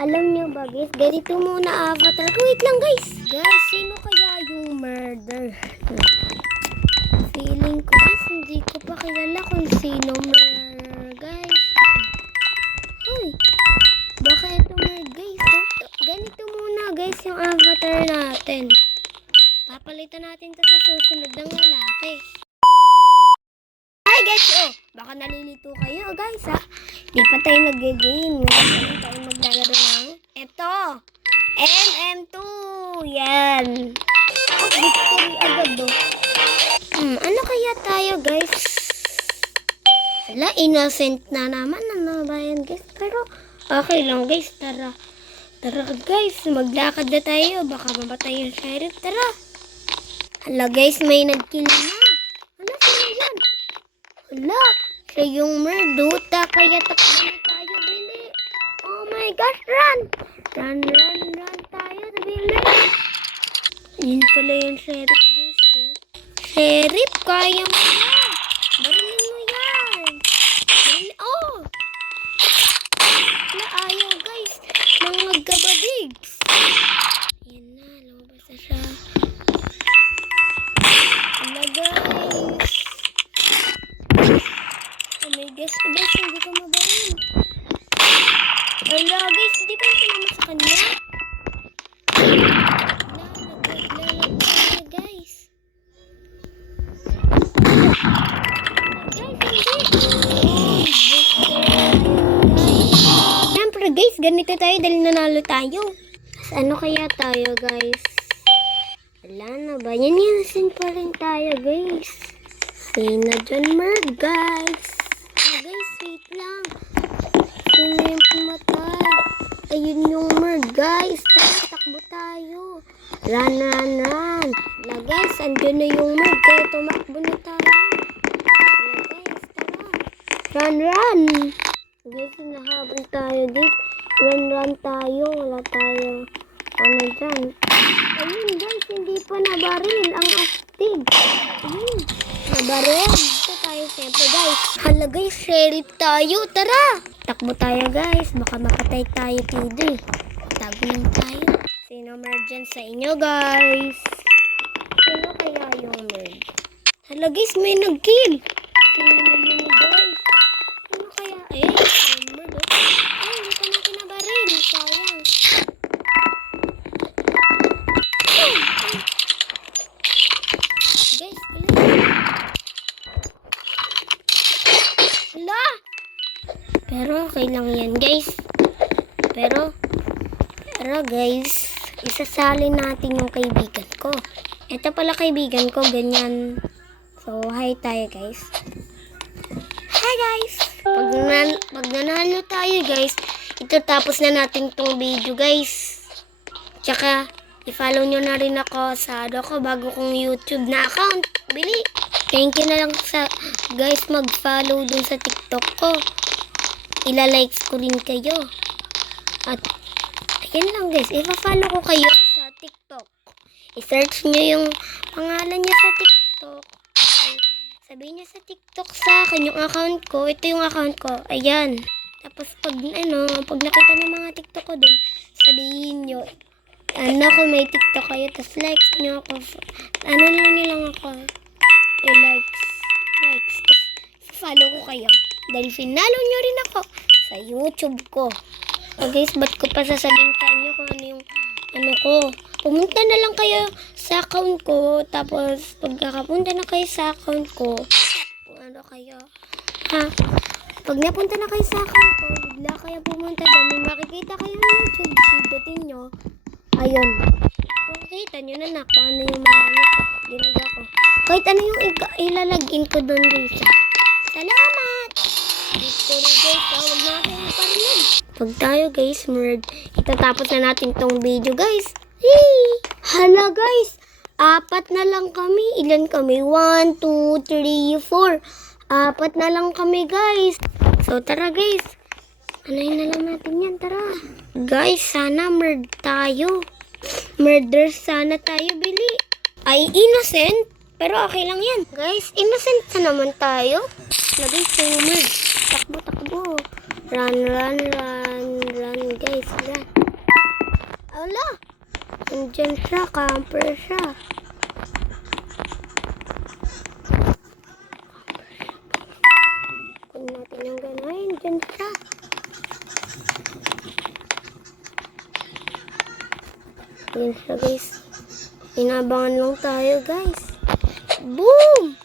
Alam nyo ba guys, ganito muna avatar ko. Wait lang guys. Guys, sino kaya yung murder? Feeling ko guys, hindi ko pa kilala kung sino murder guys. Hoy, baka ito murder guys. So, ganito muna guys yung avatar natin. Papalitan natin to sa susunod ng lalaki. Hi guys, baka nalilito kayo guys ha. Di pa tayo nag-game. Ngayon tayo maglalaro ng ito. MM2. Yan. Victory agad ano kaya tayo guys? Wala, innocent na naman. Ano ba yan guys? Pero okay lang guys. Tara. Tara guys, maglakad na tayo. Baka mamatay yung sheriff. Tara. Hala guys, may nagkill na. Ano sino yan? Hala, siya yung merduta. Kaya takbo na tayo, bili. Oh my gosh, run! Run tayo, bili. Yun pala yung sheriff guys. Sheriff, kaya mo yan. Barilin mo yan. Oh! Wala, ayaw guys. Mga gabadigs. Yan na, lumabas na siya. Hala guys. Oh my gosh, guys, hindi ka mabaril. Hala guys, hindi pa yung pinama sa kanya. Hala, guys. Siyempre guys, ganito tayo dahil nanalo tayo. Ano kaya tayo guys? Wala na ba? Yan pa rin tayo guys. Sino dyan mer guys? Guys, wait lang. Sino yung pumatay? Ayun yung mer guys. Tara, takbo tayo. Run. Wala guys, andyan na yung mer. Kaya tumakbo na tayo. Wala guys, tara. Run. Guys, hinahabol tayo guys. Run tayo. Wala tayo. Ano dyan? Ayun guys, hindi pa nabaril ang astig. Ayun, nabaril. Dito tayo siyempre guys. Hala guys, sheriff tayo. Tara! Takbo tayo guys. Baka mapatay tayo dito. Tago lang tayo. Sino merge sa inyo guys? Sino kaya yung merge? Hala guys, may nag-kill. Sino yun guys? Sino kaya? Yung merge. Ay, hindi pa natin nabaril. Sayang. Guys, hala. Pero okay lang yan guys. Pero guys, isasalin natin yung kaibigan ko. Ito pala kaibigan ko, ganyan. So, hi tayo guys. Hi guys! Pag nanalo tayo guys, ito tapos na natin tong video guys. Tsaka, i-follow nyo na rin ako sa bago kong YouTube na account. Bili! Thank you na lang sa guys mag-follow dun sa TikTok ko. Ila-likes ko rin kayo. At ayan lang guys, i-follow ko kayo sa TikTok. I-search nyo yung pangalan niya sa TikTok. Ay, sabihin niya sa TikTok sa akin yung account ko. Ito yung account ko. Ayan. Tapos pag nakita ng mga TikTok ko dun, sabihin nyo, kung may TikTok kayo, tapos likes nyo ako. Nyo lang ako. I-likes. Tapos follow ko kayo. Dahil finalo nyo rin ako sa YouTube ko. So guys, ba't ko pa sasabihin sa inyo kung ano yung ko? Pumunta na lang kayo sa account ko. Tapos pagkakapunta na kayo sa account ko, kung ano kayo, pag napunta na kayo sa account ko, bigla kayo pumunta doon, may makikita kayo ng YouTube, sibutin nyo. Ayun. Makikita nyo na kung ano yung mga ginagawa ko. Kahit ano yung ilalagin ko doon dito. Salamat! Victory guys, huwag natin iparinig. Pag tayo guys, itatapos na natin tong video guys. Hey! Hala guys, 4 na lang kami. Ilan kami? 1, 2, 3, 4. 4 na lang kami guys. So tara guys. Anayin na lang natin yan, tara. Guys, sana tayo. Murder sana tayo, bili. Ay, innocent. Pero okay lang yan. Guys, innocent na naman tayo. Lagay sumer. Takbo. Run guys. Yan. Ala! Nandyan siya. Camper siya. Kunin natin yung gano'n. Nandyan siya. Yan siya guys. Inabangan lang tayo guys. Boom!